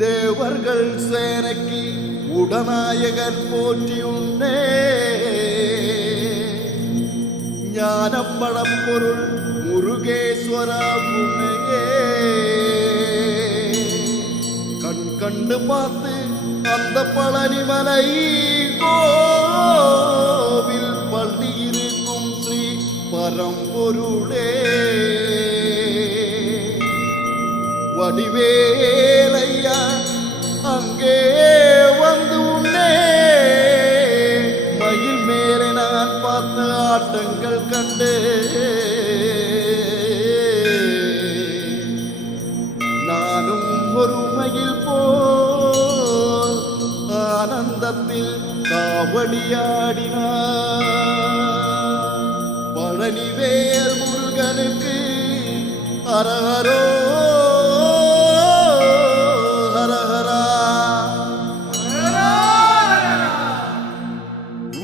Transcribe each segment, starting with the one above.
தேவர்கள் சேனைக்கு உடநாயகன் போற்றியுன்னே ஞானப்படம் பொருள் முருகேஸ்வர உன்னையே கண் கண்டு பார்த்து அந்த பழனிமலை கோவில் பள்ளி இருக்கும் ஸ்ரீ பரம்பொருளே வடிவேலையா அங்கே வந்து உன்னே மயில் மேலே நான் பார்த்த ஆட்டங்கள் கண்டு நானும் ஒரு மயில் போல் ஆனந்தத்தில் காவடியாடினார். பழனிவேல் முருகனுக்கு அரஹரோ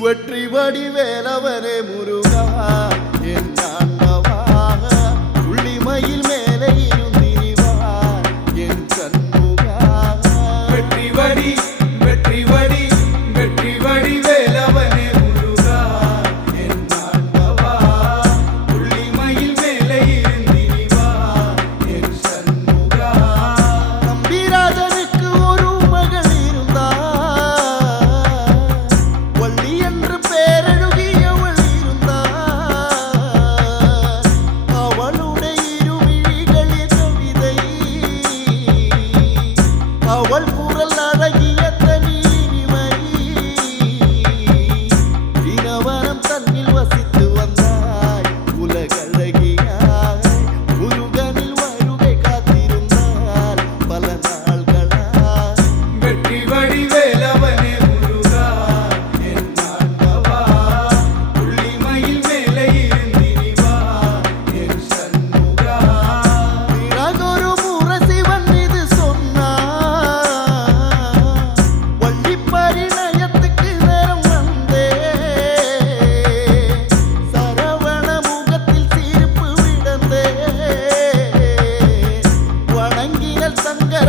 வெற்றி வடிவேலவனே முருகா என் ஆண்டவா உள்ளிமயில் மேலே இருந்திவா என் கண்முகா வெற்றி வடி வேலவனே முருகா என் ஆண்டவா உள்ளிமயில் மேலே இருந்திவா என் கண்முகா. நம்பிராஜனுக்கு ஒரு மகள் இருந்தார், வள்ளி என்று பேரெழுதியவள் இருந்தார். அவளுடைய இருவிழிகளில் கவிதை, அவள் குரல் அழகிய தனிமை, தினவனம் தன்னில் வசித்து வந்தாய் உலகழகியாய் முருகனில் வருகை காத்திருந்தாள் பல நாள்களாய். வெற்றி வடி வேலவனே முருகா என் ஆண்டவா உள்ளிமயில் மேலே இருந்திவா என் சண்முகா. பிறகொரு முறை சிவன் இது சொன்னார், வள்ளி பரிணயத்துக்கு நேரம் வந்தே சரவண முகத்தில் சிரிப்பு விடந்தே வணங்கினல் சங்கர